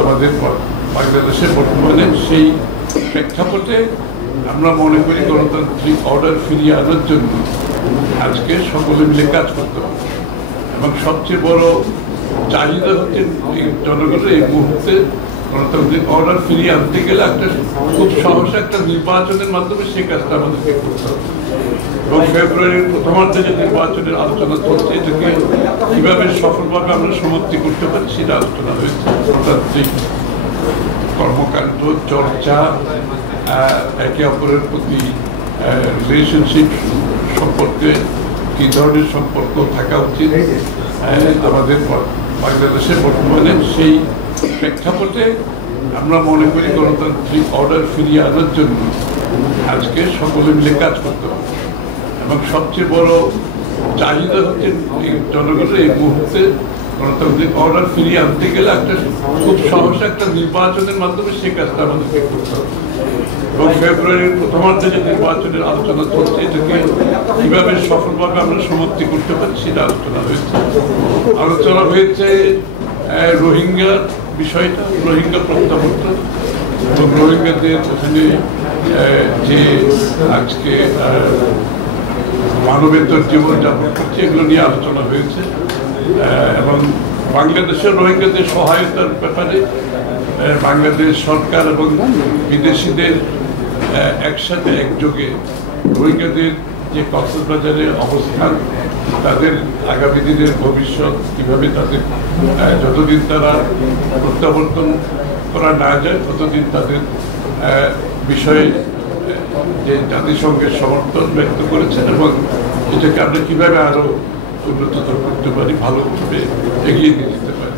আমাদের বাংলাদেশে বর্তমানে সেই প্রেক্ষাপটে আমরা মনে করি গণতান্ত্রিক অর্ডার ফিরিয়ে আনার জন্য আজকে সকলে মিলে কাজ করতে হবে। এবং সবচেয়ে বড় চাহিদা হচ্ছে জনগণের এই মুহূর্তে গণতান্ত্রিক অর্ডার ফিরিয়ে আনতে গেলে একটা খুব সহসা একটা নির্বাচনের মাধ্যমে সেই কাজটা আমাদেরকে করতে হবে। এবং ফেব্রুয়ারির প্রথমার্ধে যে নির্বাচনের আলোচনা চলছে এটাকে কীভাবে সফলভাবে আমরা সমাপ্তি করতে পারি সেটা আলোচনা হয়েছে। গণতান্ত্রিক কর্মকাণ্ড, চর্চা, একে অপরের প্রতি রিলেশনশিপ সম্পর্কে কী ধরনের সম্পর্ক থাকা উচিত আমাদের বাংলাদেশে বর্তমানে সেই প্রেক্ষাপটে আমরা মনে করি গণতান্ত্রিক অর্ডার ফিরিয়ে আনার জন্য আজকে সকলে মিলে কাজ করতে হবে। এবং সবচেয়ে বড় চাহিদা হচ্ছে জনগণের এই মুহূর্তে গণতান্ত্রিক অর্ডার ফিরিয়ে আনতে গেলে একটা খুব সহসা একটা নির্বাচনের মাধ্যমে সেই কাজটা আমাদেরকে করতে হবে। এবং ফেব্রুয়ারির প্রথমার্ধে যে নির্বাচনের আলোচনা চলছে এটাকে কীভাবে সফলভাবে আমরা সমাপ্তি করতে পারি সেটা আলোচনা হয়েছে। আলোচনা হয়েছে রোহিঙ্গা বিষয়টা, রোহিঙ্গা প্রত্যাবর্তন এবং রোহিঙ্গাদের ওখানে যে আজকে মানবেতর জীবনযাপন করছে এগুলো নিয়ে আলোচনা হয়েছে। এবং বাংলাদেশের রোহিঙ্গাদের সহায়তার ব্যাপারে বাংলাদেশ সরকার এবং বিদেশিদের একসাথে একযোগে রোহিঙ্গাদের যে কক্সবাজারের অবস্থান, তাদের আগামী দিনের ভবিষ্যৎ কীভাবে তাদের যতদিন তারা প্রত্যাবর্তন করা না যায় ততদিন তাদের বিষয়ে যে জাতিসংঘের সমর্থন ব্যক্ত করেছেন এবং এটাকে আমরা কীভাবে আরও উন্নততর করতে পারি, ভালোভাবে এগিয়ে নিয়ে যেতে পারি।